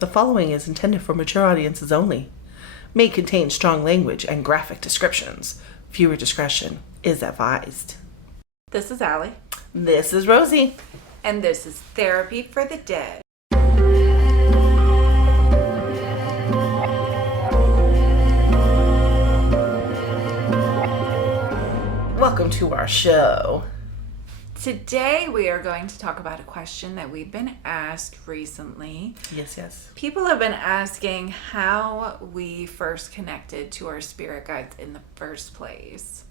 The following is intended for mature audiences only. May contain strong language and graphic descriptions. Viewer discretion is advised. This is Allie. This is Rosie. And this is Therapy for the Dead. Welcome to our show. Today we are going to talk about a question that we've been asked recently. Yes. People have been asking how we first connected to our spirit guides in the first place.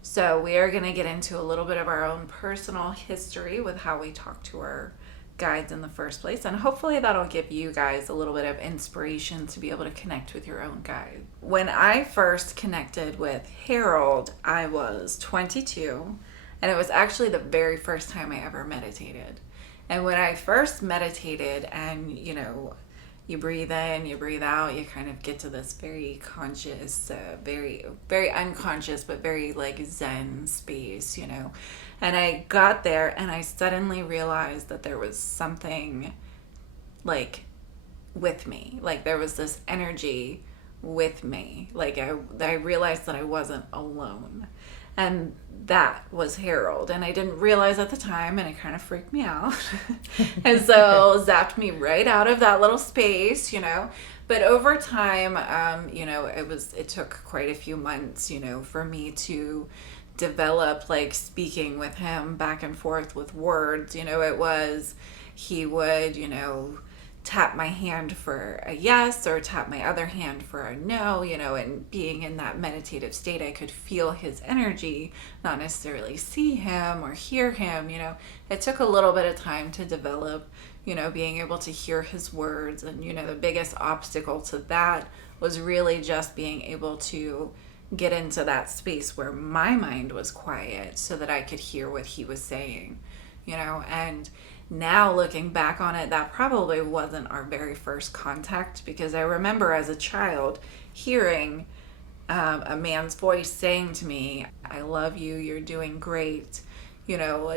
So we are going to get into a little bit of our own personal history with how we talk to our guides in the first place, and hopefully that'll give you guys a little bit of inspiration to be able to connect with your own guide. When I first connected with Harold, I was 22, and it was actually the very first time I ever meditated. And when I first meditated, and you breathe in, you breathe out, you kind of get to this very conscious, very, very unconscious, but very like Zen space, And I got there and I suddenly realized that there was something like with me. Like there was this energy with me. Like I realized that I wasn't alone. And that was Harold. And I didn't realize at the time, and it kind of freaked me out. And so zapped me right out of that little space, But over time, it took quite a few months, for me to develop like speaking with him back and forth with words. He would, tap my hand for a yes or tap my other hand for a no, and being in that meditative state, I could feel his energy, not necessarily see him or hear him. It took a little bit of time to develop, being able to hear his words. And, the biggest obstacle to that was really just being able to get into that space where my mind was quiet so that I could hear what he was saying, and now looking back on it, that probably wasn't our very first contact, because I remember as a child hearing a man's voice saying to me, "I love you, you're doing great,"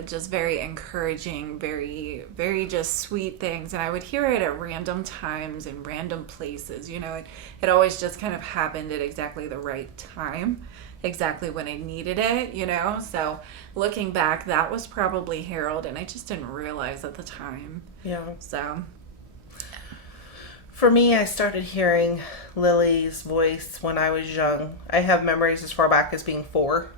just very encouraging, very, very just sweet things. And I would hear it at random times in random places, it always just kind of happened at exactly the right time, exactly when I needed it, So looking back, that was probably Harold, and I just didn't realize at the time. Yeah. So for me, I started hearing Lily's voice when I was young. I have memories as far back as being 4.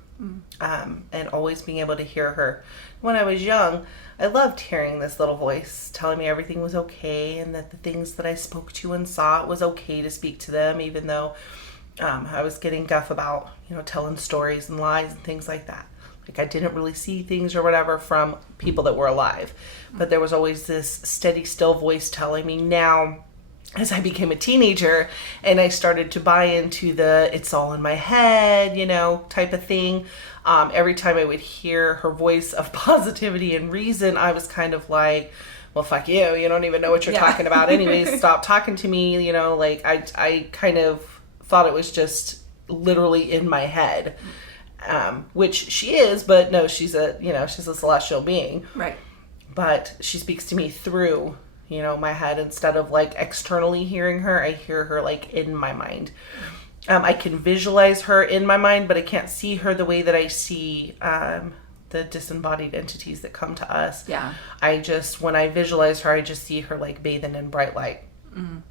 And always being able to hear her. When I was young, I loved hearing this little voice telling me everything was okay, and that the things that I spoke to and saw, it was okay to speak to them, even though I was getting guff about, telling stories and lies and things like that. Like I didn't really see things or whatever from people that were alive. But there was always this steady, still voice telling me. Now, as I became a teenager and I started to buy into the it's all in my head, type of thing, every time I would hear her voice of positivity and reason, I was kind of like, well, fuck you. You don't even know what you're talking about anyways. Stop talking to me. I kind of thought it was just literally in my head, which she is, but no, she's a celestial being. Right. But she speaks to me through my head instead of like externally hearing her. I hear her like in my mind. I can visualize her in my mind, but I can't see her the way that I see the disembodied entities that come to us. Yeah. When I visualize her, I just see her like bathing in bright light. Mm.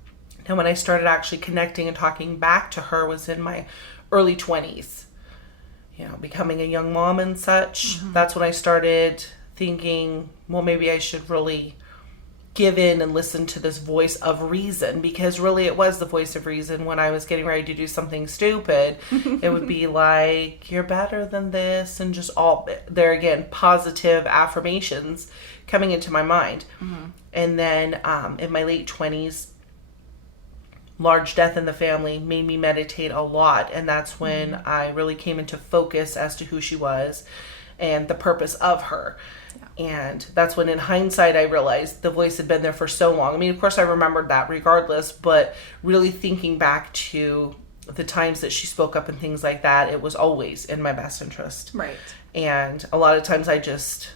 And when I started actually connecting and talking back to her was in my early 20s, becoming a young mom and such. Mm-hmm. That's when I started thinking, well, maybe I should really give in and listen to this voice of reason, because really it was the voice of reason. When I was getting ready to do something stupid, it would be like, you're better than this, and just all there again, positive affirmations coming into my mind. Mm-hmm. And then in my late 20s, large death in the family made me meditate a lot, and that's when I really came into focus as to who she was and the purpose of her. And that's when, in hindsight, I realized the voice had been there for so long. I mean, of course, I remembered that regardless, but really thinking back to the times that she spoke up and things like that, it was always in my best interest. Right. And a lot of times I just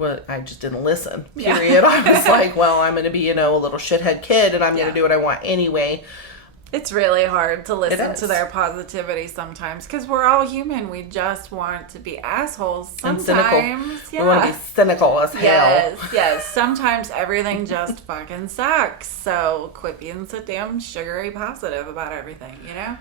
I just didn't listen, period. I was like, well, I'm going to be, a little shithead kid, and I'm going to do what I want anyway. It's really hard to listen to their positivity sometimes because we're all human. We just want to be assholes sometimes. And cynical. We want to be cynical as hell. Yes. Sometimes everything just fucking sucks. So quit being so damn sugary positive about everything, Yeah.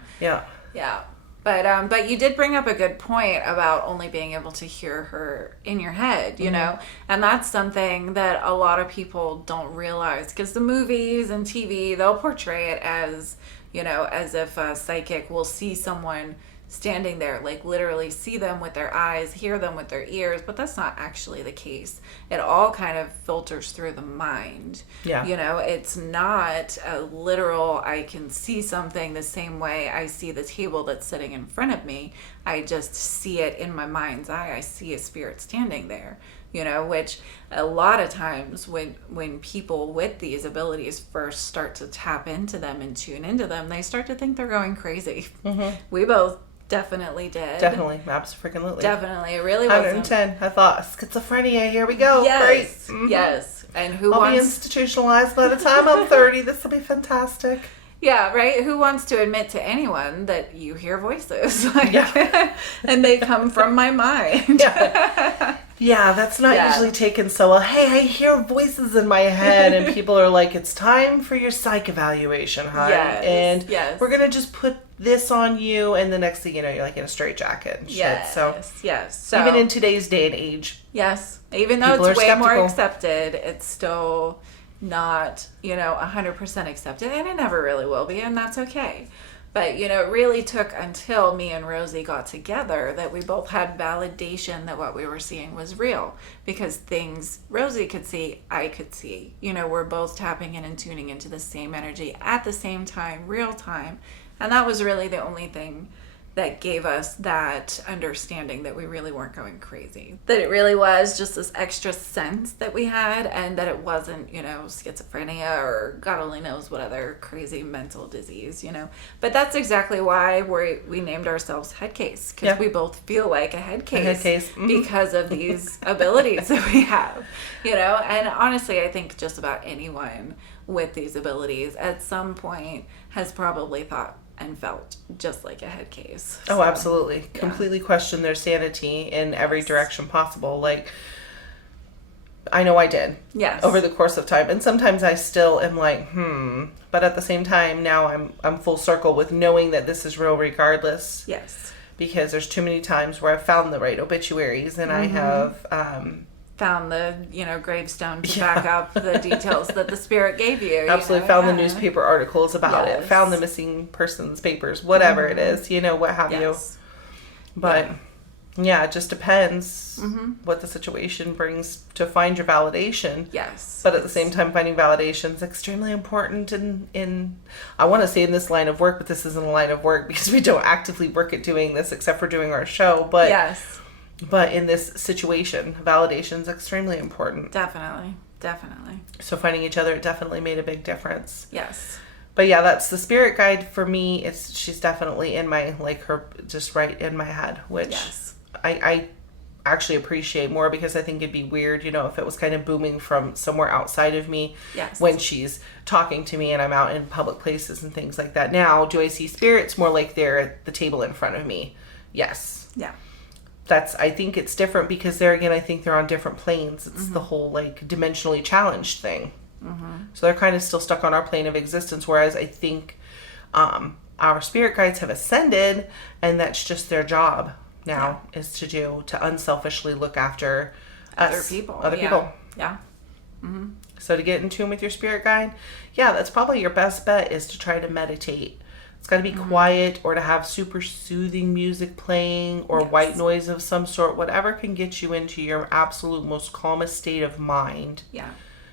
Yeah. But you did bring up a good point about only being able to hear her in your head, know? And that's something that a lot of people don't realize because the movies and TV, they'll portray it as, as if a psychic will see someone standing there, like literally see them with their eyes, hear them with their ears, but that's not actually the case. It all kind of filters through the mind. Yeah. It's not a literal, I can see something the same way I see the table that's sitting in front of me. I just see it in my mind's eye. I see a spirit standing there, which a lot of times when people with these abilities first start to tap into them and tune into them, they start to think they're going crazy. Mm-hmm. We both definitely did. Definitely. Absolutely. Definitely. It really wasn't. 110. I thought, schizophrenia, here we go. Yes. Great. Mm-hmm. Yes. And I'll be institutionalized by the time I'm 30. This will be fantastic. Yeah, right? Who wants to admit to anyone that you hear voices? And they come from my mind. Yeah, that's not usually taken so well. Hey, I hear voices in my head, and people are like, it's time for your psych evaluation, hon. And we're going to just put this on you, and the next thing you know, you're like in a straitjacket and shit. So even in today's day and age. Yes. Even though it's way more accepted, it's still not, 100% accepted, and it never really will be, and that's okay. But, it really took until me and Rosie got together that we both had validation that what we were seeing was real. Because things Rosie could see, I could see. We're both tapping in and tuning into the same energy at the same time, real time. And that was really the only thing that gave us that understanding that we really weren't going crazy. That it really was just this extra sense that we had, and that it wasn't, schizophrenia or God only knows what other crazy mental disease, But that's exactly why we named ourselves Headcase, because we both feel like a head case. Mm-hmm. Because of these abilities that we have, And honestly, I think just about anyone with these abilities at some point has probably thought and felt just like a head case. So, absolutely. Completely question their sanity in every direction possible. Like, I know I did. Yes. Over the course of time. And sometimes I still am like, But at the same time, now I'm full circle with knowing that this is real regardless. Yes. Because there's too many times where I've found the right obituaries, and I have... found the gravestone to back up the details that the spirit gave you. Absolutely. Found the newspaper articles about it. Found the missing persons papers, whatever it is, what have you. But it just depends what the situation brings to find your validation. Yes. But at the same time, finding validation is extremely important in I want to say in this line of work, but this isn't a line of work because we don't actively work at doing this except for doing our show. But yes. But in this situation, validation is extremely important. Definitely. So finding each other, it definitely made a big difference. Yes. But yeah, that's the spirit guide for me. She's definitely in my, her just right in my head, which I actually appreciate more because I think it'd be weird, if it was kind of booming from somewhere outside of me when she's talking to me and I'm out in public places and things like that. Now, do I see spirits more like they're at the table in front of me? Yes. Yeah. I think it's different because there again, I think they're on different planes. It's the whole dimensionally challenged thing. Mm-hmm. So they're kind of still stuck on our plane of existence. Whereas I think our spirit guides have ascended, and that's just their job now is to unselfishly look after other us, people. Other people. Yeah. Mm-hmm. So to get in tune with your spirit guide, that's probably your best bet is to try to meditate. It's got to be quiet, or to have super soothing music playing, or white noise of some sort, whatever can get you into your absolute most calmest state of mind. Yeah.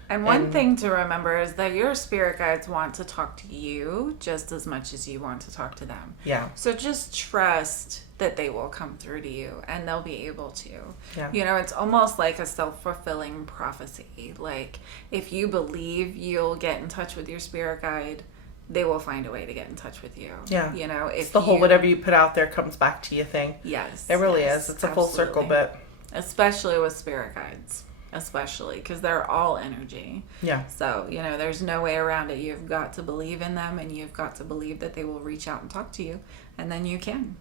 And one thing to remember is that your spirit guides want to talk to you just as much as you want to talk to them. Yeah. So just trust that they will come through to you, and they'll be able to. Yeah. It's almost like a self-fulfilling prophecy. Like, if you believe you'll get in touch with your spirit guide, they will find a way to get in touch with you. Yeah. If it's the whole whatever you put out there comes back to you thing. Yes. It really is. It's a full circle bit. Especially with spirit guides. especially because they're all energy. Yeah. So, there's no way around it. You've got to believe in them, and you've got to believe that they will reach out and talk to you, and then you can.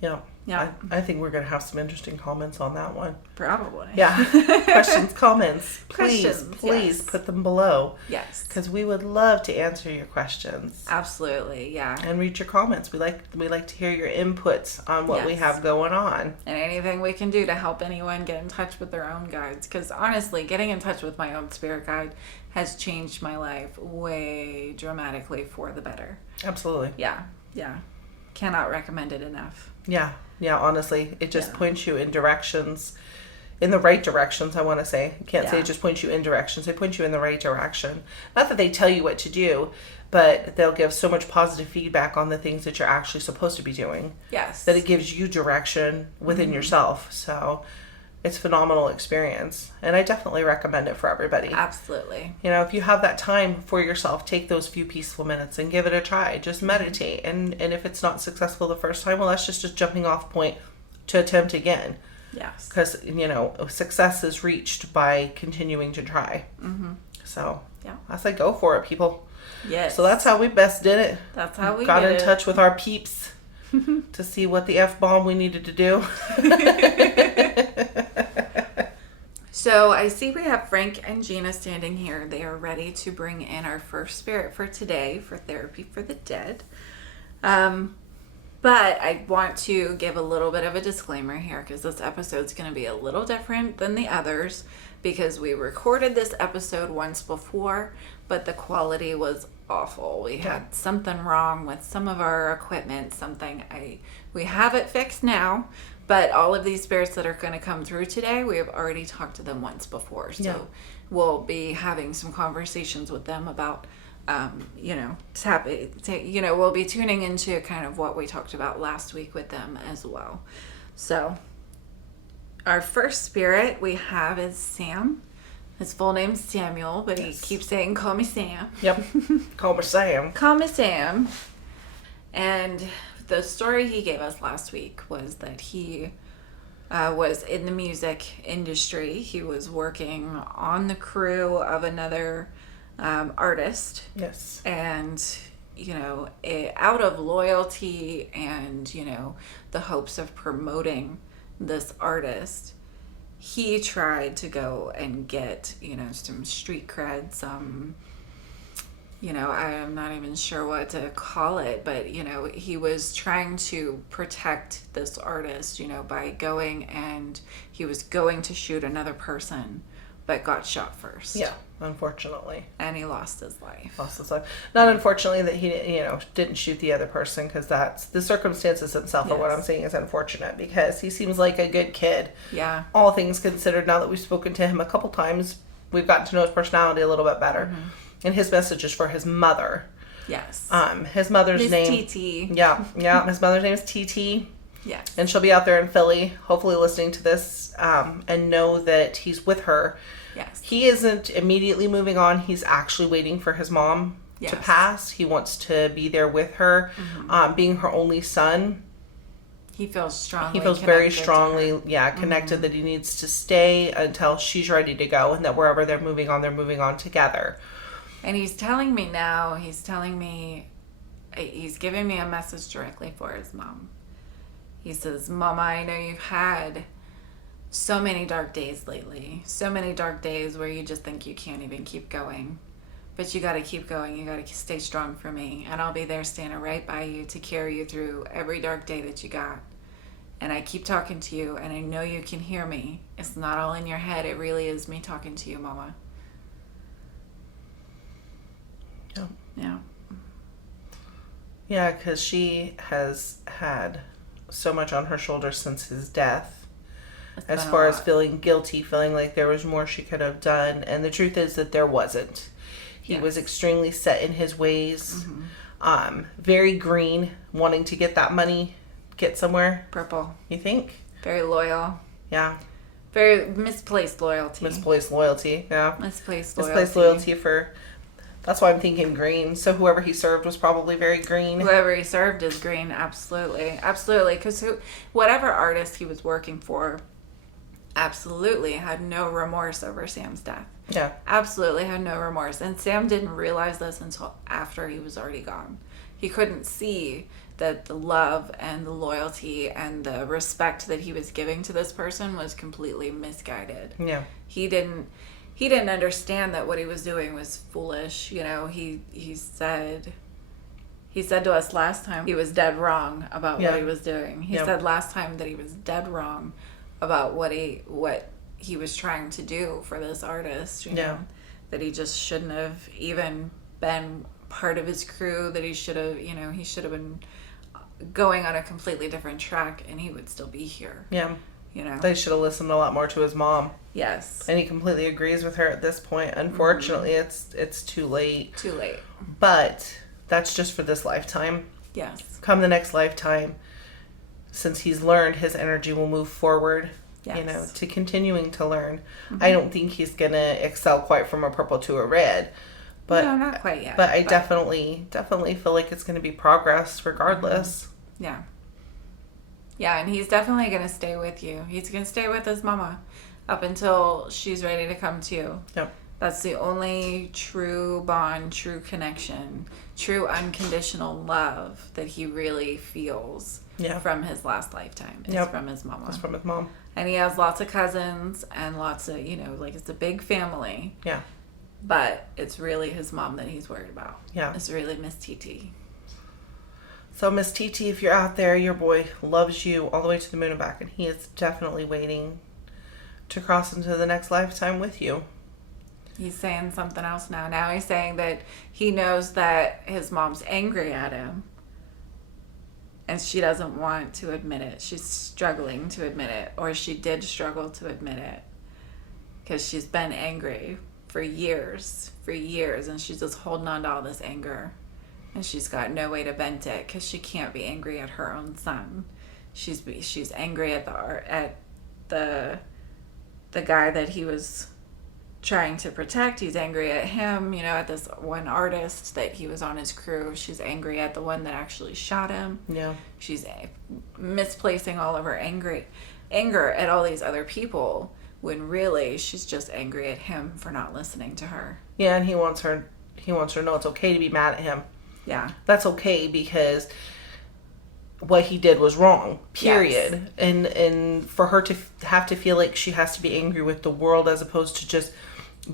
Yeah. Yeah. I think we're going to have some interesting comments on that one. Probably. Yeah. Questions, comments. Please Yes. put them below. Yes. Because we would love to answer your questions. Absolutely. Yeah. And read your comments. We like to hear your inputs on what we Yes. have going on. And anything we can do to help anyone get in touch with their own guides. Because honestly, getting in touch with my own spirit guide has changed my life way dramatically for the better. Absolutely. Yeah. Cannot recommend it enough. Yeah. Honestly, it just Yeah. points you in directions, in the right directions, I want to say. I can't say Yeah. it just points you in directions. They point you in the right direction. Not that they tell you what to do, but they'll give so much positive feedback on the things that you're actually supposed to be doing. Yes. That it gives you direction within yourself. So it's a phenomenal experience. And I definitely recommend it for everybody. Absolutely. If you have that time for yourself, take those few peaceful minutes and give it a try. Just meditate. And if it's not successful the first time, well, that's just a jumping off point to attempt again. Yes. Because, success is reached by continuing to try. Mm-hmm. So, Yeah. I say go for it, people. Yes. So that's how we best did it. That's how we got did in it. touch with our peeps to see what the F-bomb we needed to do. So I see we have Frank and Gina standing here. They are ready to bring in our first spirit for today for Therapy for the Dead. But I want to give a little bit of a disclaimer here because this episode's going to be a little different than the others because we recorded this episode once before, but the quality was awful. We had something wrong with some of our equipment, we have it fixed now, but all of these spirits that are going to come through today, we have already talked to them once before. So we'll be having some conversations with them about we'll be tuning into kind of what we talked about last week with them as well. So our first spirit we have is Sam. His full name's Samuel, but he keeps saying, "Call me Sam." Yep. Call me Sam. Call me Sam. And the story he gave us last week was that he was in the music industry. He was working on the crew of another artist. Yes. And, out of loyalty and, the hopes of promoting this artist, he tried to go and get, some street cred, some, I'm not even sure what to call it, but, he was trying to protect this artist, by going and he was going to shoot another person, but got shot first. Yeah, unfortunately. And he lost his life. Not unfortunately that he, didn't shoot the other person, because that's the circumstances themselves are what I'm saying is unfortunate, because he seems like a good kid. Yeah. All things considered, now that we've spoken to him a couple times, we've gotten to know his personality a little bit better. Mm-hmm. And his message is for his mother. Yes. His mother's Miss name. TT. Yeah. His mother's name is TT. Yes. And she'll be out there in Philly, hopefully listening to this, and know that he's with her. Yes. He isn't immediately moving on. He's actually waiting for his mom to pass. He wants to be there with her. Mm-hmm. Being her only son, he feels strongly. He feels very strongly, connected, mm-hmm. that he needs to stay until she's ready to go, and that wherever they're moving on together. And he's telling me now, he's giving me a message directly for his mom. He says, "Mama, I know you've had so many dark days lately. So many dark days where you just think you can't even keep going. But you got to keep going. You got to stay strong for me. And I'll be there standing right by you to carry you through every dark day that you got. And I keep talking to you, and I know you can hear me. It's not all in your head. It really is me talking to you, Mama." Yeah. Yeah. Yeah, because she has had so much on her shoulders since his death. As far as feeling guilty, feeling like there was more she could have done. And the truth is that there wasn't. He was extremely set in his ways. Mm-hmm. Very green, wanting to get that money, get somewhere. Purple. You think? Very loyal. Yeah. Very misplaced loyalty. Misplaced loyalty, yeah. Misplaced loyalty for... That's why I'm thinking green. So whoever he served was probably very green. Whoever he served is green, absolutely. Absolutely. Because whatever artist he was working for, absolutely had no remorse over Sam's death. Yeah. Absolutely had no remorse. And Sam didn't realize this until after he was already gone. He couldn't see that the love and the loyalty and the respect that he was giving to this person was completely misguided. Yeah. He didn't understand that what he was doing was foolish. You know, he said to us last time he was dead wrong about what he was doing. He said last time that he was dead wrong about what he was trying to do for this artist, you know, that he just shouldn't have even been part of his crew, that he should have been going on a completely different track and he would still be here. Yeah. You know, they should have listened a lot more to his mom. Yes. And he completely agrees with her at this point. Unfortunately, it's too late. Too late. But that's just for this lifetime. Yes. Come the next lifetime, since he's learned, his energy will move forward. Yes. You know, to continuing to learn. I don't think he's gonna excel quite from a purple to a red. But no, not quite yet. But I definitely feel like it's gonna be progress regardless. Yeah. Yeah, and he's definitely going to stay with you. He's going to stay with his mama up until she's ready to come to you. Yep. That's the only true bond, true connection, true unconditional love that he really feels from his last lifetime. It's from his mama. It's from his mom. And he has lots of cousins and lots of, like it's a big family. Yeah. But it's really his mom that he's worried about. Yeah. It's really Miss TT. So, Miss TT, if you're out there, your boy loves you all the way to the moon and back, and he is definitely waiting to cross into the next lifetime with you. He's saying something else now. Now he's saying that he knows that his mom's angry at him, and she doesn't want to admit it. She's struggling to admit it, or she did struggle to admit it, because she's been angry for years, and she's just holding on to all this anger. And she's got no way to vent it because she can't be angry at her own son. She's angry at the guy that he was trying to protect. He's angry at him, at this one artist that he was on his crew. She's angry at the one that actually shot him. Yeah. She's misplacing all of her anger at all these other people when really she's just angry at him for not listening to her. Yeah, and he wants her to know it's okay to be mad at him. Yeah. That's okay because what he did was wrong, period. Yes. And for her to have to feel like she has to be angry with the world as opposed to just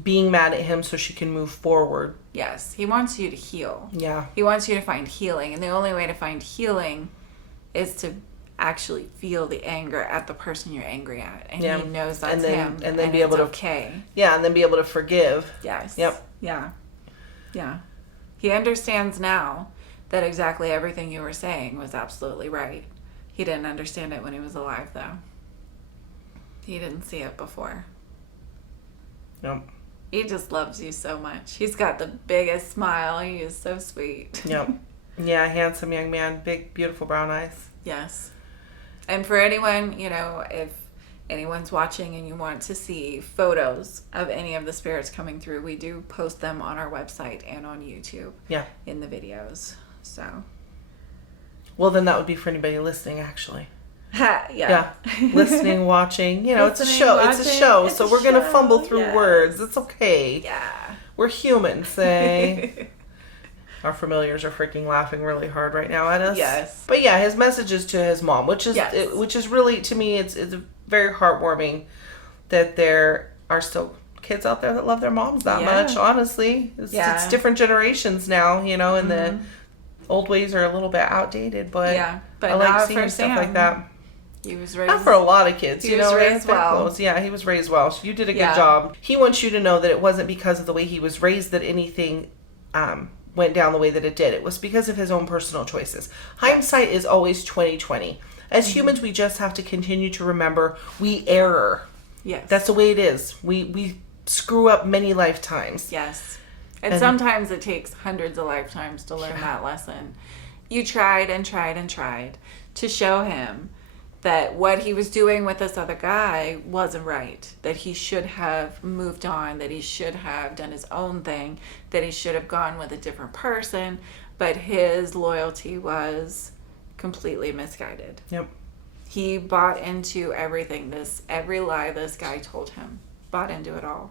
being mad at him so she can move forward. Yes. He wants you to heal. Yeah. He wants you to find healing. And the only way to find healing is to actually feel the anger at the person you're angry at. And he knows that's him. And then be able to okay. Yeah, and then be able to forgive. Yes. Yep. Yeah. Yeah. He understands now that exactly everything you were saying was absolutely right. He didn't understand it when he was alive, though. He didn't see it before. Yep. He just loves you so much. He's got the biggest smile. He is so sweet. Yep. Yeah, handsome young man. Big, beautiful brown eyes. Yes. And for anyone, if anyone's watching and you want to see photos of any of the spirits coming through, we do post them on our website and on YouTube. Yeah. In the videos. So. Well, then that would be for anybody listening, actually. Yeah. Listening, watching. It's a show. It's a show. So we're going to fumble through words. It's okay. Yeah. We're humans, say. Our familiars are freaking laughing really hard right now at us. Yes. But yeah, his message is to his mom, which is really, to me, it's very heartwarming that there are still kids out there that love their moms that much, honestly. It's different generations now, and the old ways are a little bit outdated, but but I like seeing stuff like that. He was raised... Not for a lot of kids, He was raised well. Close. Yeah, he was raised well. So you did a good job. He wants you to know that it wasn't because of the way he was raised that anything went down the way that it did. It was because of his own personal choices. Hindsight is always 20/20. As humans, we just have to continue to remember we err. Yes. That's the way it is. We screw up many lifetimes. Yes. And sometimes it takes hundreds of lifetimes to learn that lesson. You tried and tried and tried to show him that what he was doing with this other guy wasn't right, that he should have moved on, that he should have done his own thing, that he should have gone with a different person, but his loyalty was completely misguided. Yep. He bought into everything. Every lie this guy told him. Bought into it all.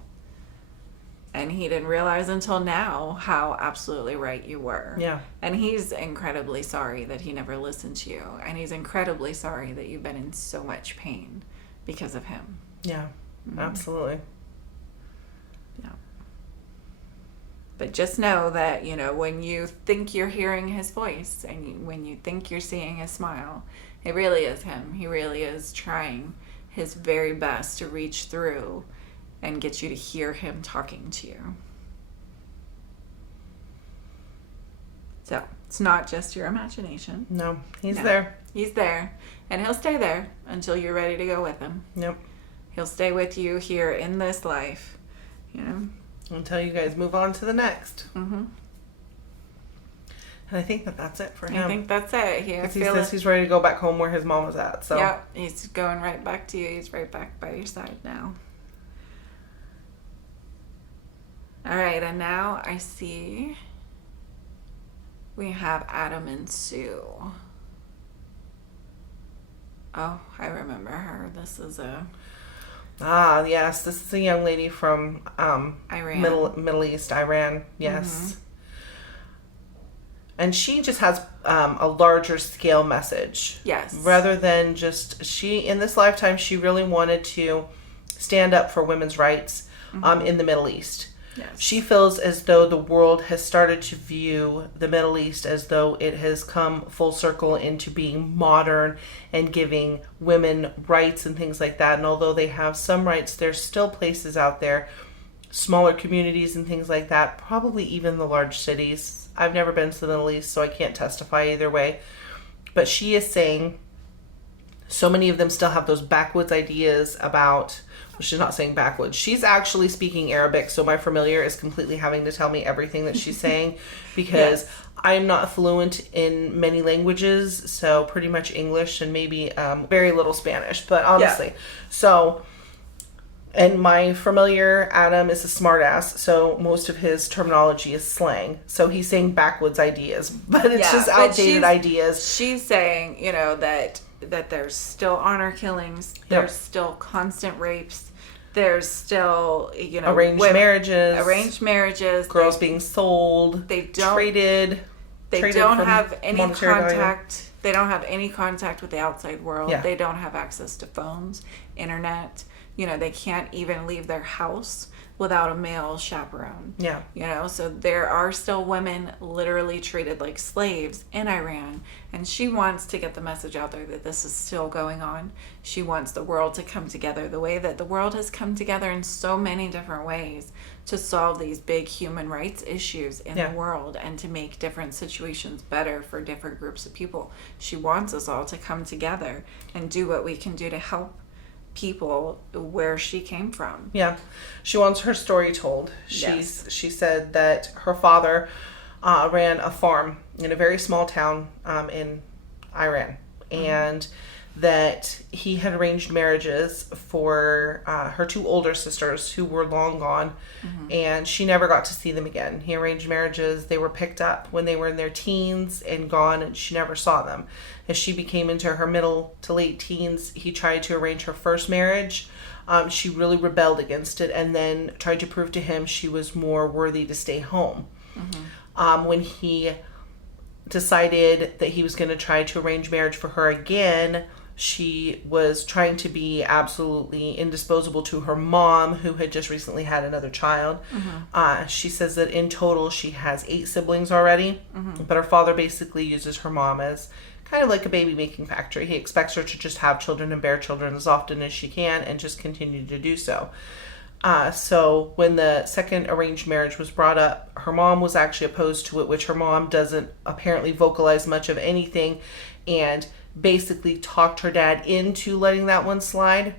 And he didn't realize until now how absolutely right you were. Yeah. And he's incredibly sorry that he never listened to you. And he's incredibly sorry that you've been in so much pain because of him. Yeah, absolutely. Yeah. But just know that, when you think you're hearing his voice and when you think you're seeing his smile, it really is him. He really is trying his very best to reach through and get you to hear him talking to you. So, it's not just your imagination. No, he's there. He's there. And he'll stay there until you're ready to go with him. Yep. He'll stay with you here in this life, Until you guys move on to the next. Mm-hmm. And I think that's it for him. I think that's it. He says he's ready to go back home where his mom was at. So. Yeah, he's going right back to you. He's right back by your side now. All right, and now I see we have Adam and Sue. Oh, I remember her. This is yes, this is a young lady from Iran. Middle East, Iran. Yes. And she just has a larger scale message. Yes. Rather than just in this lifetime, she really wanted to stand up for women's rights in the Middle East. Yes. She feels as though the world has started to view the Middle East as though it has come full circle into being modern and giving women rights and things like that. And although they have some rights, there's still places out there, smaller communities and things like that, probably even the large cities. I've never been to the Middle East, so I can't testify either way. But she is saying so many of them still have those backwoods ideas about... Well, she's not saying backwoods. She's actually speaking Arabic, so my familiar is completely having to tell me everything that she's saying because Yes. I'm not fluent in many languages, so pretty much English and maybe very little Spanish, but honestly. Yeah. So, and my familiar, Adam, is a smartass, so most of his terminology is slang. So he's saying backwoods ideas, but it's just outdated ideas. She's saying, that there's still honor killings, there's still constant rapes, there's still, Arranged marriages. Girls being sold. They don't. Traded. They don't have any monetary value. contact. They don't have any contact with the outside world. Yeah. They don't have access to phones, internet. They can't even leave their house without a male chaperone. Yeah. So there are still women literally treated like slaves in Iran. And she wants to get the message out there that this is still going on. She wants the world to come together the way that the world has come together in so many different ways to solve these big human rights issues in the world and to make different situations better for different groups of people. She wants us all to come together and do what we can do to help people where she came from. Yeah. She wants her story told. She said that her father ran a farm in a very small town in Iran, and that he had arranged marriages for her two older sisters who were long gone, and she never got to see them again. He arranged marriages. They were picked up when they were in their teens and gone, and she never saw them. As she became into her middle to late teens, he tried to arrange her first marriage. She really rebelled against it and then tried to prove to him she was more worthy to stay home. When he decided that he was going to try to arrange marriage for her again, she was trying to be absolutely indisposable to her mom, who had just recently had another child. She says that in total she has 8 siblings already, but her father basically uses her mom as kind of like a baby making factory. He expects her to just have children and bear children as often as she can and just continue to do so. So when the second arranged marriage was brought up, her mom was actually opposed to it, which her mom doesn't apparently vocalize much of anything, and basically talked her dad into letting that one slide.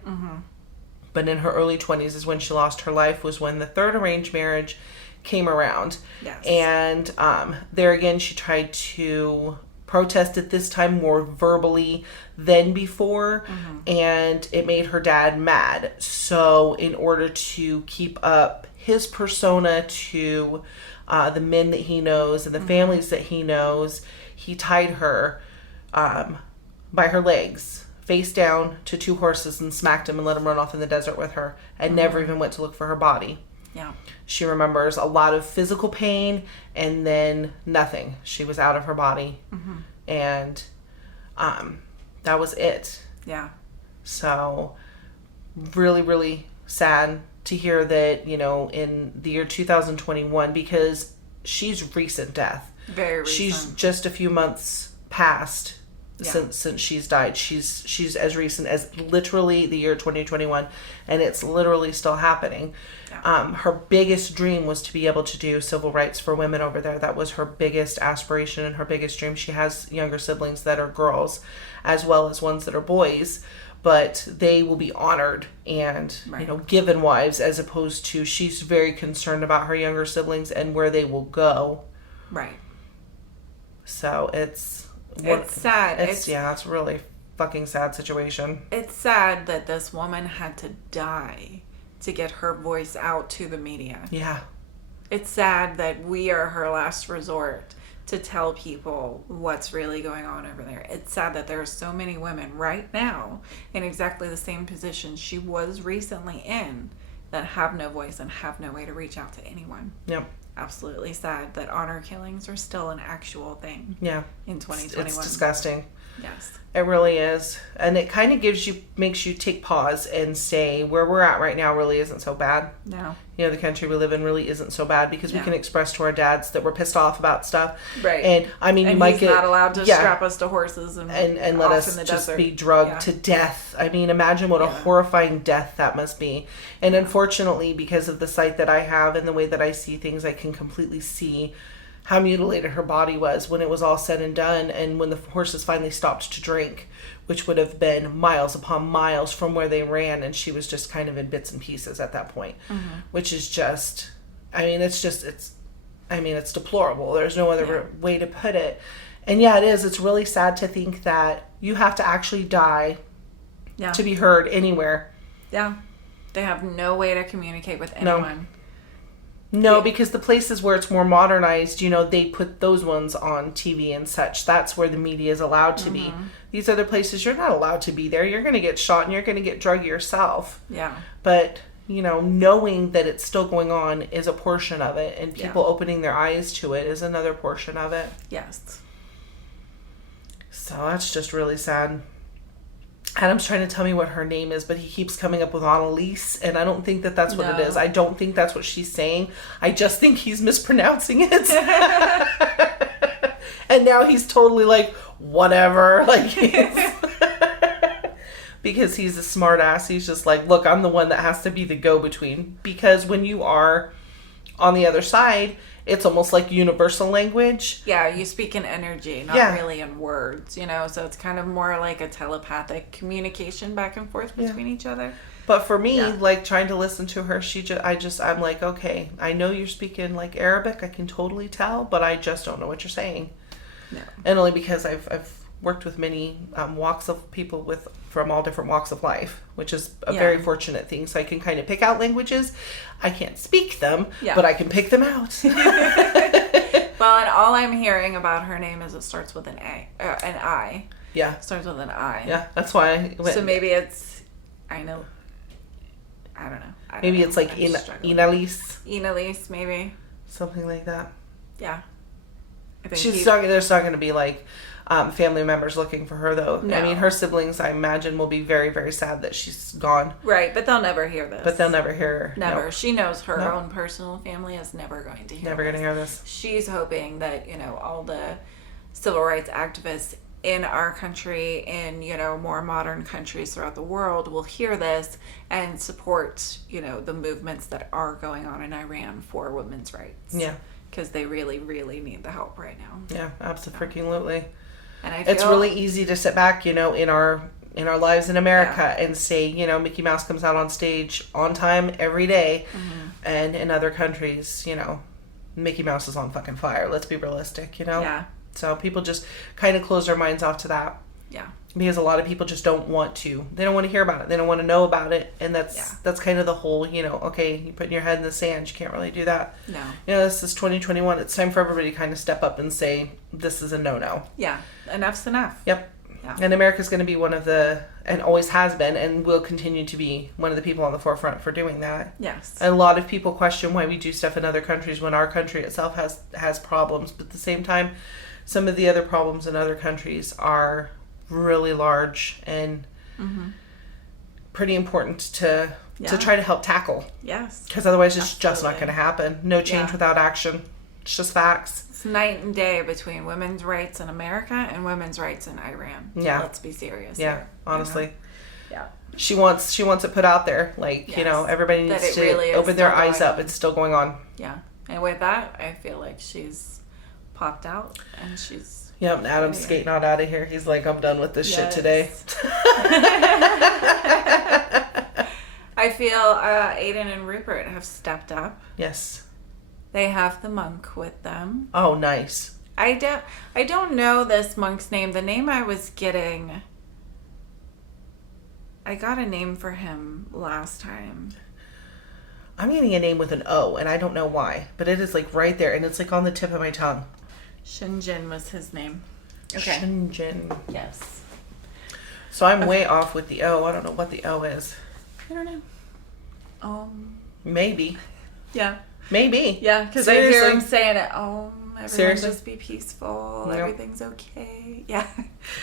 But in her early 20s is when she lost her life, was when the third arranged marriage came around. And there again, she tried to protest at this time more verbally than before, and it made her dad mad. So in order to keep up his persona to the men that he knows and the families that he knows, he tied her by her legs face down to 2 horses and smacked him and let him run off in the desert with her, and never even went to look for her body. Yeah. She remembers a lot of physical pain and then nothing. She was out of her body. And that was it. Yeah. So really, really sad to hear that, you know, in the year 2021, because she's recent death. Very recent. She's just a few months past Yeah. since she's died. She's as recent as literally the year 2021, and it's literally still happening. Yeah. Her biggest dream was to be able to do civil rights for women over there. That was her biggest aspiration and her biggest dream. She has younger siblings that are girls, as well as ones that are boys, but they will be honored and Right. you know, given wives, as opposed to she's very concerned about her younger siblings and where they will go. Right. So it's sad. It's a really fucking sad situation. It's sad that this woman had to die to get her voice out to the media. Yeah. It's sad that we are her last resort to tell people what's really going on over there. It's sad that there are so many women right now in exactly the same position she was recently in that have no voice and have no way to reach out to anyone. Yep. Absolutely sad that honor killings are still an actual thing Yeah. in 2021. It's disgusting. Yes. It really is. And it kind of makes you take pause and say where we're at right now really isn't so bad. No. You know, the country we live in really isn't so bad, because we No. can express to our dads that we're pissed off about stuff. Right. And I mean, you And might he's get not allowed to strap us to horses and let off us in the just desert. be drugged Yeah. to death. I mean, imagine what a Yeah. horrifying death that must be. And unfortunately, because of the sight that I have and the way that I see things, I can completely see how mutilated her body was when it was all said and done, and when the horses finally stopped to drink, which would have been miles upon miles from where they ran, and she was just kind of in bits and pieces at that point, which is just, it's deplorable. There's no other way to put it. And yeah, it is. It's really sad to think that you have to actually die Yeah. to be heard anywhere. Yeah. They have no way to communicate with anyone. No, Yeah. because the places where it's more modernized, you know, they put those ones on TV and such. That's where the media is allowed to be. These other places, you're not allowed to be there. You're going to get shot and you're going to get drugged yourself. Yeah. But, you know, knowing that it's still going on is a portion of it, and people opening their eyes to it is another portion of it. Yes. So that's just really sad. Adam's trying to tell me what her name is, but he keeps coming up with Annalise, and I don't think that that's what it is. I don't think that's what she's saying. I just think he's mispronouncing it. And now he's totally like, whatever. Like, because he's a smart ass. He's just like, look, I'm the one that has to be the go-between. Because when you are on the other side, it's almost like universal language. Yeah, you speak in energy, not really in words, you know, so it's kind of more like a telepathic communication back and forth between each other. But for me, like, trying to listen to her, I'm like, okay, I know you're speaking like Arabic, I can totally tell, but I just don't know what you're saying. No. And only because I've worked with many walks of people from all different walks of life, which is a very fortunate thing. So I can kind of pick out languages. I can't speak them, but I can pick them out. Well, and all I'm hearing about her name is it starts with an I. Yeah. It starts with an I. Yeah, that's why. So maybe it's, I don't know. Maybe it's like Inalise. Inalise, maybe. Something like that. Yeah. I think There's not going to be like family members looking for her, though. No. I mean, her siblings, I imagine, will be very, very sad that she's gone. Right, but they'll never hear this. But they'll never hear her. Never. Nope. She knows her own personal family is never going to hear Never going to this. hear this. She's hoping that, you know, all the civil rights activists in our country, in, you know, more modern countries throughout the world will hear this and support, you know, the movements that are going on in Iran for women's rights. Yeah. Because they really, really need the help right now. Yeah, absolutely. And I feel it's really easy to sit back, you know, in our lives in America and say, you know, Mickey Mouse comes out on stage on time every day. And in other countries, you know, Mickey Mouse is on fucking fire. Let's be realistic, you know? Yeah. So people just kind of close their minds off to that. Yeah. Because a lot of people just don't want to. They don't want to hear about it. They don't want to know about it. And that's kind of the whole, you know, okay, you put your head in the sand. You can't really do that. No. You know, this is 2021. It's time for everybody to kind of step up and say, this is a no-no. Yeah. Enough's enough. Yep. Yeah. And America's going to be one of the, and always has been, and will continue to be one of the people on the forefront for doing that. Yes. A lot of people question why we do stuff in other countries when our country itself has problems. But at the same time, some of the other problems in other countries are really large and pretty important to try to help tackle. Yes. Because otherwise it's just not going to happen. No change without action. It's just facts. It's night and day between women's rights in America and women's rights in Iran. Yeah. Let's be serious. Yeah, here, honestly. You know? Yeah. She wants it put out there. Like, you know, everybody needs to really open their eyes up. It's still going on. Yeah. And with that, I feel like she's popped out and she's... Yep, and Adam's skating on out of here. He's like, I'm done with this shit today. I feel Aiden and Rupert have stepped up. Yes. They have the monk with them. Oh, nice. I don't know this monk's name. The name I was getting... I got a name for him last time. I'm getting a name with an O, and I don't know why. But it is like right there, and it's like on the tip of my tongue. Shinjin was his name. Okay. Shinjin. Yes. So I'm way off with the O. I don't know what the O is. I don't know. Maybe. Yeah. Maybe. Yeah, because I hear him saying it. Everyone Seriously? just be peaceful. Yep. Everything's okay. Yeah.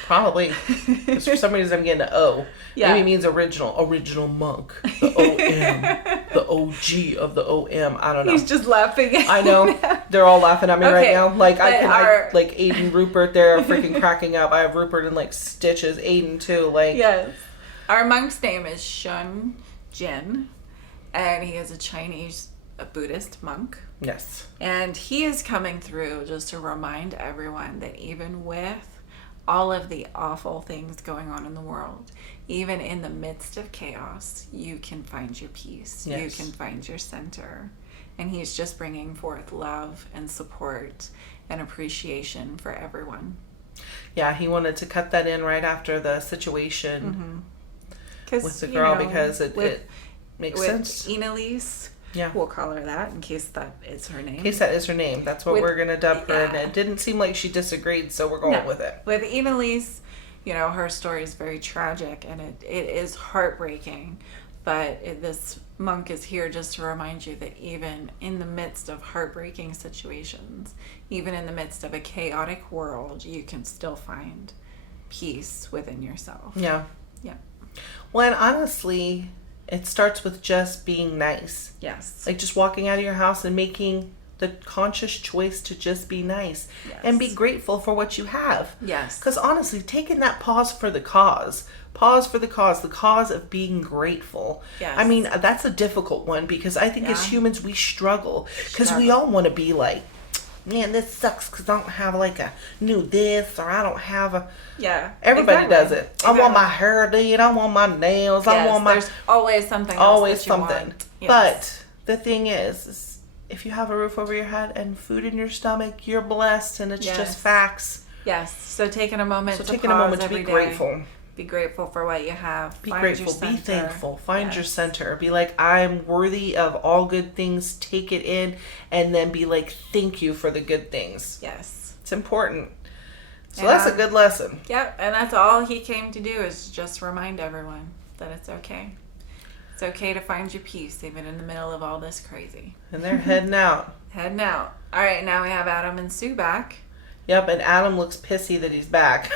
Probably. Because for some reason I'm getting an O. Yeah. Maybe it means original monk. The O-M. The O-G of the O-M. I don't know. He's just laughing at I know. They're all laughing at me right now. Like, but like Aiden, Rupert, they're freaking cracking up. I have Rupert in, like, stitches. Aiden, too. Like, yes. Our monk's name is Shun Jin, and he is a Buddhist monk. yes. And he is coming through just to remind everyone that even with all of the awful things going on in the world, even in the midst of chaos, you can find your peace. Yes. You can find your center. And he's just bringing forth love and support and appreciation for everyone. Yeah, he wanted to cut that in right after the situation with the girl because it makes sense. Enelise. Yeah. We'll call her that in case that is her name. In case that is her name. That's what we're going to dub her. And it didn't seem like she disagreed, so we're going with it. With Enelise, her story is very tragic and it is heartbreaking. But this monk is here just to remind you that even in the midst of heartbreaking situations, even in the midst of a chaotic world, you can still find peace within yourself. Yeah. Yeah. Well, and honestly, it starts with just being nice. Yes. Like just walking out of your house and making the conscious choice to just be nice and be grateful for what you have. Yes. Because honestly, taking that pause for the cause the cause of being grateful. Yes. I mean, that's a difficult one because I think as humans we struggle because we all want to be like, man, this sucks because I don't have like a new this or I don't have a... Yeah. Everybody does it. Exactly. I want my hair did. I want my nails. Yes, I want my... There's always something else always that you something. want. Yes. But the thing is if you have a roof over your head and food in your stomach, you're blessed and it's just facts. Yes. So taking a moment to be grateful. Be grateful for what you have. Be grateful. Be thankful. Find your center. Be like, I'm worthy of all good things. Take it in. And then be like, thank you for the good things. Yes. It's important. So that's a good lesson. Yep. And that's all he came to do is just remind everyone that it's okay. It's okay to find your peace even in the middle of all this crazy. And they're heading out. Heading out. All right. Now we have Adam and Sue back. Yep, and Adam looks pissy that he's back.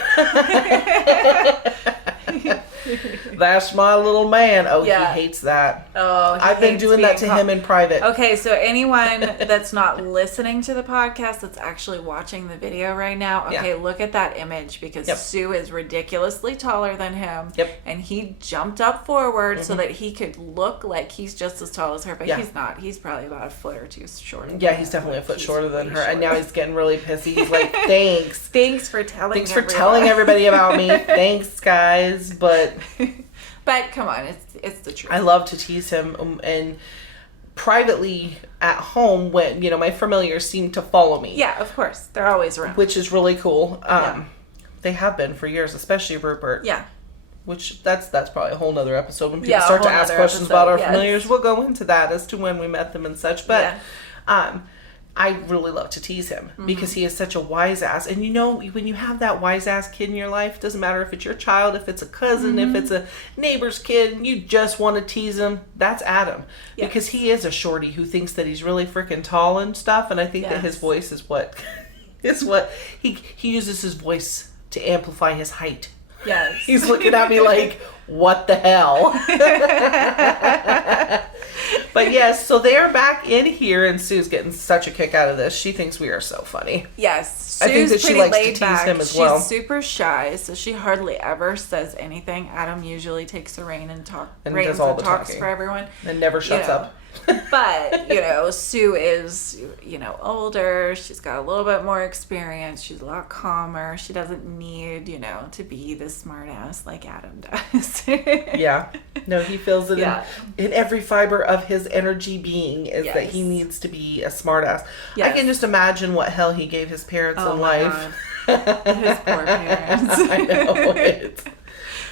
That's my little man. Oh, he hates that. Oh, I've been doing that to him in private. Okay, so anyone that's not listening to the podcast that's actually watching the video right now, okay, look at that image because Sue is ridiculously taller than him. Yep. And he jumped up forward so that he could look like he's just as tall as her, but he's not. He's probably about a foot or two shorter. Yeah, he's definitely a foot shorter than her. And now he's getting really pissy. He's like, thanks. Thanks for telling everybody about me. Thanks, guys. But come on, it's the truth. I love to tease him and privately at home when, my familiars seem to follow me. Yeah, of course. They're always around. Which is really cool. They have been for years, especially Rupert. Yeah. Which that's probably a whole nother episode. When people start to ask questions about our familiars, we'll go into that as to when we met them and such. But I really love to tease him because he is such a wise ass. And you know, when you have that wise ass kid in your life, doesn't matter if it's your child, if it's a cousin, if it's a neighbor's kid, you just want to tease him. That's Adam. Yes. Because he is a shorty who thinks that he's really freaking tall and stuff. And I think that his voice is what he uses his voice to amplify his height. Yes. He's looking at me like, what the hell? But yes, so they are back in here, and Sue's getting such a kick out of this. She thinks we are so funny. Yes. I think Sue's that she pretty likes to laid tease back. him as She's well. super shy, so she hardly ever says anything. Adam usually takes the reign and does reigns all and the talks talking. for everyone. And never shuts know. up. But, Sue is, older. She's got a little bit more experience. She's a lot calmer. She doesn't need, to be the smart ass like Adam does. Yeah. No, he feels it Yeah. in every fiber of his energy being is that Yes. he needs to be a smart ass. Yes. I can just imagine what hell he gave his parents Oh in my life. God. His poor parents. I know it.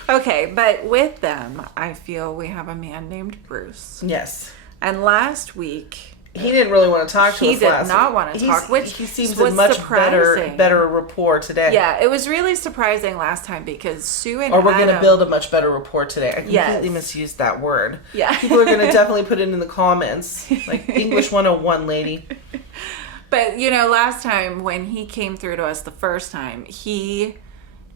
Okay, but with them, I feel we have a man named Bruce. Yes. And last week, He didn't really want to talk to He us did last not week. want to talk, which he seems was a much surprising. better rapport today. yeah, it was really surprising last time because Sue and Or we're going to Adam- build a much better rapport today. I Yes. completely misused that word. Yeah. People are going to definitely put it in the comments. Like English 101, lady. But, last time when he came through to us the first time, he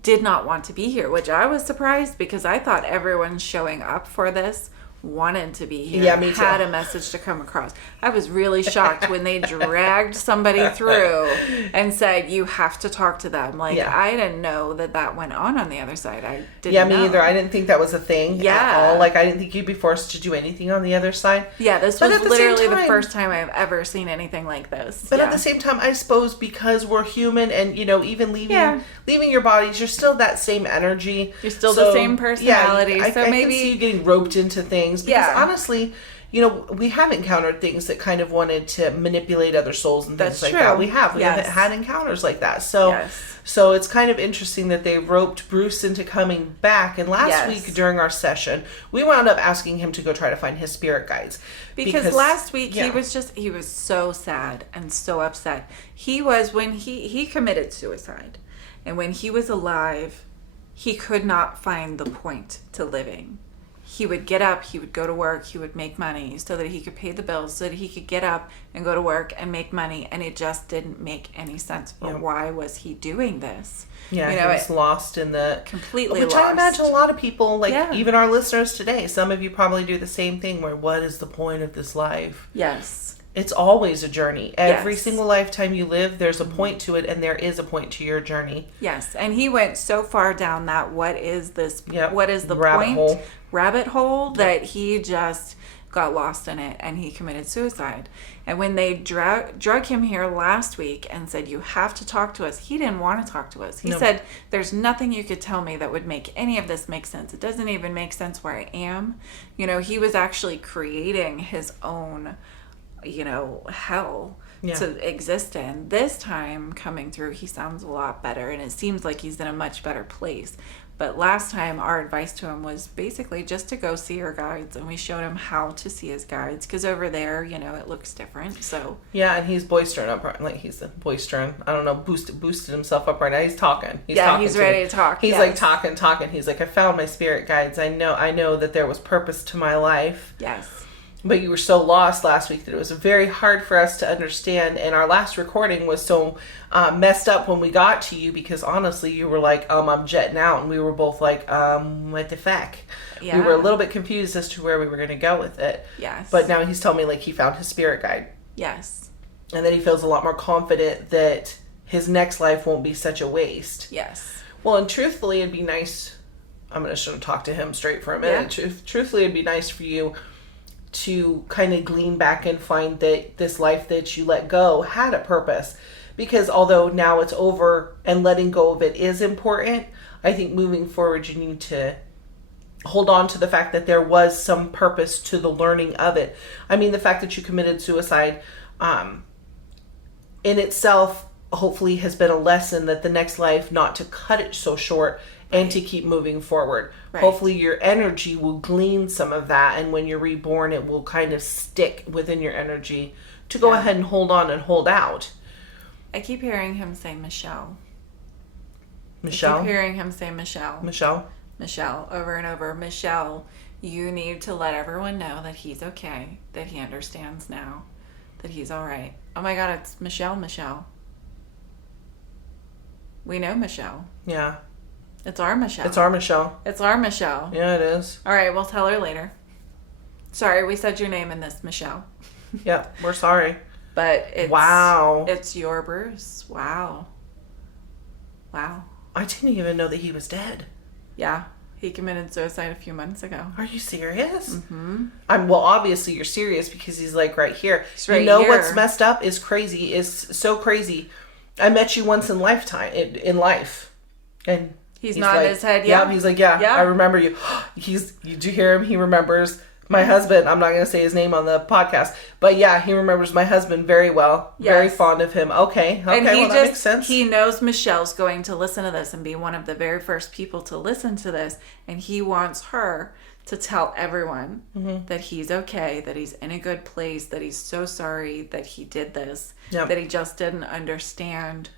did not want to be here, which I was surprised because I thought everyone showing up for this wanted to be here. Yeah, me too. Had a message to come across. I was really shocked when they dragged somebody through and said, you have to talk to them. Like, Yeah. I didn't know that went on the other side. I didn't Yeah, know. me either. I didn't think that was a thing Yeah. at all. Like, I didn't think you'd be forced to do anything on the other side. Yeah, this But was at the same literally the time- first time I've ever seen anything like this. But yeah. at the same time, I suppose because we're human and, even Yeah. leaving your bodies, you're still that same energy. You're still the same personality, Yeah, so I maybe- can see you getting roped into things. Because Yeah. honestly, we have encountered things that kind of wanted to manipulate other souls and things That's like true. that. We have Yes. had encounters like that. So, Yes. so it's kind of interesting that they roped Bruce into coming back. And last Yes. week during our session, we wound up asking him to go try to find his spirit guides. Because last week yeah. he was so sad and so upset. He was when he committed suicide. And when he was alive, he could not find the point to living. He would get up, he would go to work, he would make money so that he could pay the bills, so that he could get up and go to work and make money. And it just didn't make any sense for why was he doing this. Yeah, he was lost in the... Completely Which lost. I imagine a lot of people, like Yeah. even our listeners today, some of you probably do the same thing where what is the point of this life? Yes. It's always a journey. Every Yes. single lifetime you live, there's a point to it, and there is a point to your journey. Yes, and he went so far down that what is this? Yep. What is the Rabbit point? hole. Rabbit hole that he just got lost in it and he committed suicide. And when they drug him here last week and said, you have to talk to us, he didn't want to talk to us. He No. said, there's nothing you could tell me that would make any of this make sense. It doesn't even make sense where I am. He was actually creating his own, hell to exist in. This time coming through, he sounds a lot better and it seems like he's in a much better place. But last time our advice to him was basically just to go see your guides, and we showed him how to see his guides because over there, it looks different. So Yeah, and he's boistering up right, like he's boistering. I don't know, boosted himself up right now. He's talking. He's he's ready to talk. He's yes. like talking. He's like, I found my spirit guides. I know that there was purpose to my life. Yes. But you were so lost last week that it was very hard for us to understand. And our last recording was so messed up when we got to you because honestly, you were like, I'm jetting out. And we were both like, what the fuck? Yeah. We were a little bit confused as to where we were going to go with it. Yes. But now he's telling me like he found his spirit guide. Yes. And then he feels a lot more confident that his next life won't be such a waste. Yes. Well, and truthfully, it'd be nice. I'm going to talk to him straight for a minute. Yeah. Truthfully, it'd be nice for you to kind of glean back and find that this life that you let go had a purpose. Because although now it's over and letting go of it is important, I think moving forward you need to hold on to the fact that there was some purpose to the learning of it. I mean, the fact that you committed suicide in itself hopefully has been a lesson that the next life not to cut it so short and to keep moving forward. Right. Hopefully your energy will glean some of that, and when you're reborn it will kind of stick within your energy to go Yeah. ahead and hold on and hold out. I keep hearing him say Michelle. I Michelle? keep hearing him say Michelle. Michelle? Over and over. Michelle, you need to let everyone know that he's okay, that he understands now, that he's all right. Oh my God, it's Michelle. We know Michelle. Yeah. It's our Michelle. It's our Michelle. It's our Michelle. Yeah, it is. All right, we'll tell her later. Sorry, we said your name in this, Michelle. Yep, we're sorry. But it's... Wow. It's your Bruce. Wow. I didn't even know that he was dead. Yeah. He committed suicide a few months ago. Are you serious? Mm-hmm. Well, obviously you're serious because he's like right here. He's right you know here. what's messed up is crazy. Is so crazy. I met you once in in life, and He's nodding like, his head. Yeah, he's like, yeah, I remember you. You do hear him? He remembers my husband. I'm not going to say his name on the podcast, but yeah, he remembers my husband very well. Yes. Very fond of him. Okay, and that makes sense. He knows Michelle's going to listen to this and be one of the very first people to listen to this, and he wants her to tell everyone that he's okay, that he's in a good place, that he's so sorry that he did this, that he just didn't understand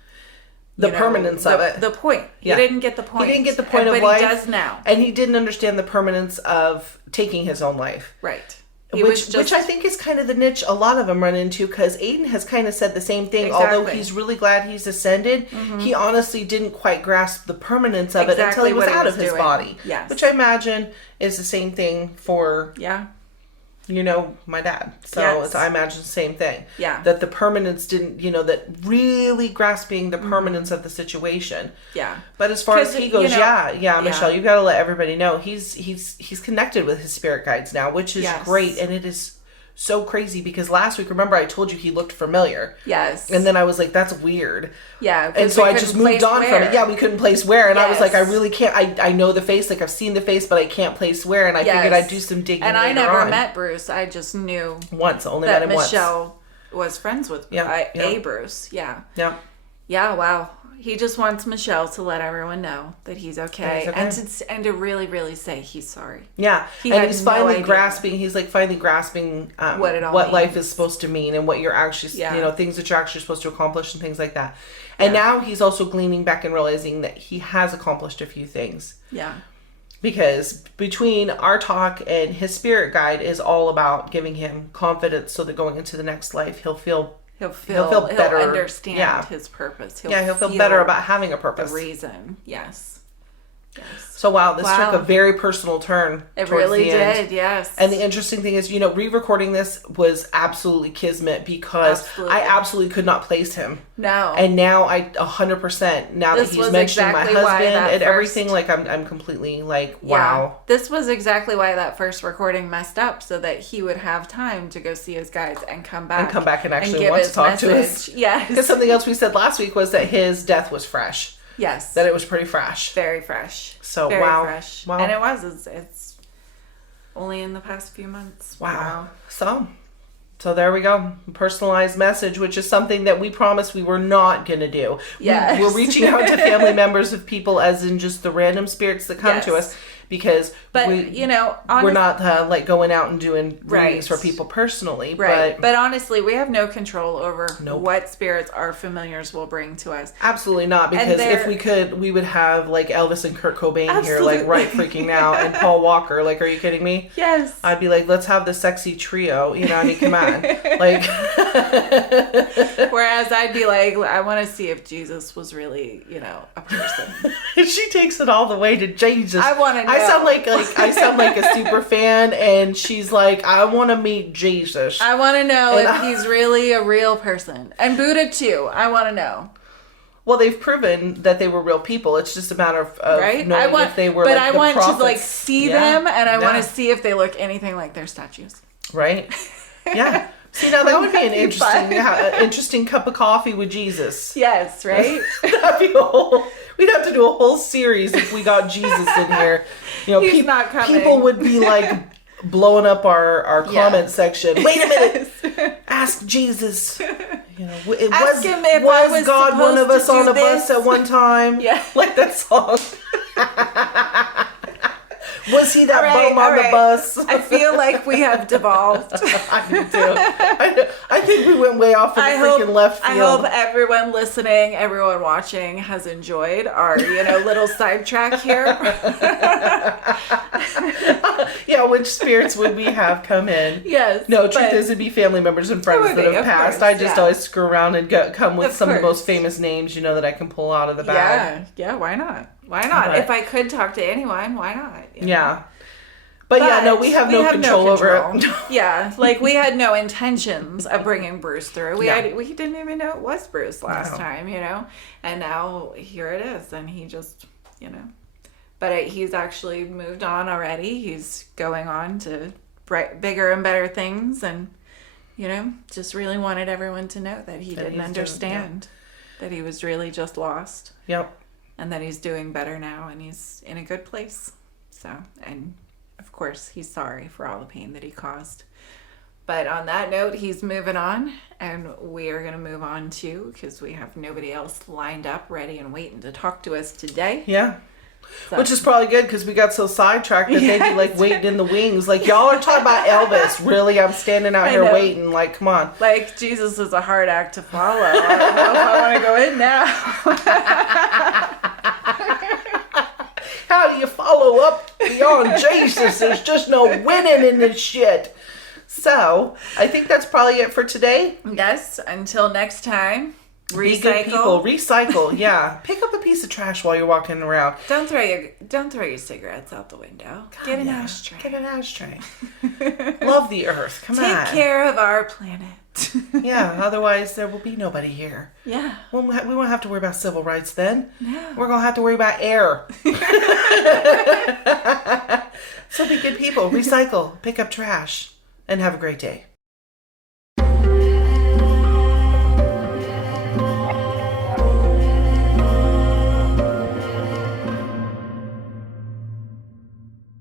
the permanence of it. The point. Yeah. He didn't get the point. He didn't get the point of life. But he does now. And he didn't understand the permanence of taking his own life. Right. Which I think is kind of the niche a lot of them run into, because Aiden has kind of said the same thing. Exactly. Although he's really glad he's ascended, he honestly didn't quite grasp the permanence of it until he was out of his body. Yes. Which I imagine is the same thing for, my dad. So I imagine the same thing. Yeah. That the permanence didn't, that really grasping the permanence of the situation. Yeah. But as far as he goes, Michelle, you've got to let everybody know he's connected with his spirit guides now, which is great. And it is so crazy because last week, remember I told you he looked familiar. Yes. And then I was like, that's weird. Yeah. And so I just moved on from it. Yeah, we couldn't place where. And I was like, I really can't. I know the face. Like I've seen the face, but I can't place where. And I figured I'd do some digging. And I never met Bruce. I just knew only met him Michelle was friends with a Bruce. Yeah. Yeah. Yeah. Wow. He just wants Michelle to let everyone know that he's okay, and to really, really say he's sorry. Yeah, and he's finally grasping. He's like finally grasping what life is supposed to mean and what you're actually, things that you're actually supposed to accomplish and things like that. And now he's also gleaning back and realizing that he has accomplished a few things. Yeah. Because between our talk and his spirit guide is all about giving him confidence so that going into the next life he'll feel better. He'll understand his purpose. He'll feel better about having a purpose. The reason. Yes. So this took a very personal turn. It really did, yes. And the interesting thing is, re-recording this was absolutely kismet because I absolutely could not place him. No. And now 100%, now that he's mentioning my husband and everything, like I'm completely like, wow. Yeah. This was exactly why that first recording messed up, so that he would have time to go see his guides and come back. And actually want to talk to us. Yes. Because something else we said last week was that his death was fresh. Yes. That it was pretty fresh. Very fresh. So, very wow. fresh. Wow. And it was. It's only in the past few months. Wow. So there we go. Personalized message, which is something that we promised we were not going to do. Yes. We're reaching out to family members of people as in just the random spirits that come to us. Because honestly, we're not going out and doing readings for people personally. Right. But honestly, we have no control over what spirits our familiars will bring to us. Absolutely not. Because if we could, we would have like Elvis and Kurt Cobain here, like right freaking now, and Paul Walker. Like, are you kidding me? Yes. I'd be like, let's have the sexy trio. I mean, come on. Like. Whereas I'd be like, I want to see if Jesus was really, a person. She takes it all the way to Jesus. I want to know. I sound like a super fan, and she's like, I want to meet Jesus. I want to know if he's really a real person. And Buddha too. I want to know. Well, they've proven that they were real people. It's just a matter of knowing if they were. But I want prophets. To see them, and I want to see if they look anything like their statues. Right? Yeah. See, now that would be an interesting cup of coffee with Jesus. Yes, right? That'd be we'd have to do a whole series if we got Jesus in here. He's not coming. People would be like blowing up our comment section. Wait a minute. Ask Jesus. Ask him if I was God one of us on a bus this? at one time? Yeah. Like that song. Was he that All right, bum on all the right. bus? I feel like we have devolved. I do too. I think we went way off in the freaking left I field. hope everyone listening, everyone watching has enjoyed our, little sidetrack here. Yeah, which spirits would we have come in? Yes. No, truth but- is it'd be family members and friends would that be, have of passed. course, I just yeah. always screw around and come with Of some of the course. most famous names, that I can pull out of the bag. Yeah, why not? Why not? But- If I could talk to anyone, why not? Yeah. But yeah, no, we have no control over it. Yeah, like we had no intentions of bringing Bruce through. We No. we didn't even know it was Bruce last No. time, and now here it is, and he just, But he's actually moved on already. He's going on to bigger and better things, and just really wanted everyone to know that he That didn't he's understand that he was really just lost, Yep. and that he's doing better now, and he's in a good place. So, and of course, he's sorry for all the pain that he caused. But on that note, he's moving on, and we are going to move on too, because we have nobody else lined up, ready and waiting to talk to us today. Yeah. So- Which is probably good because we got so sidetracked that they'd be like Yes. waiting in the wings. Like, y'all are talking about Elvis. Really? I'm standing out I here know. waiting. Like, come on. Like, Jesus is a hard act to follow. I don't know if I want to go in now. How do you follow up beyond Jesus? There's just no winning in this shit. So, I think that's probably it for today. Yes, until next time, Be good people. recycle. Recycle. Yeah. Pick up a piece of trash while you're walking around. Don't throw your cigarettes out the window. Get an Yeah. ashtray. Get an ashtray. Love the earth. Come Take on. care of our planet. Yeah. Otherwise, there will be nobody here. Yeah. We won't have to worry about civil rights then. No. We're going to have to worry about air. So be good people. Recycle. Pick up trash. And have a great day.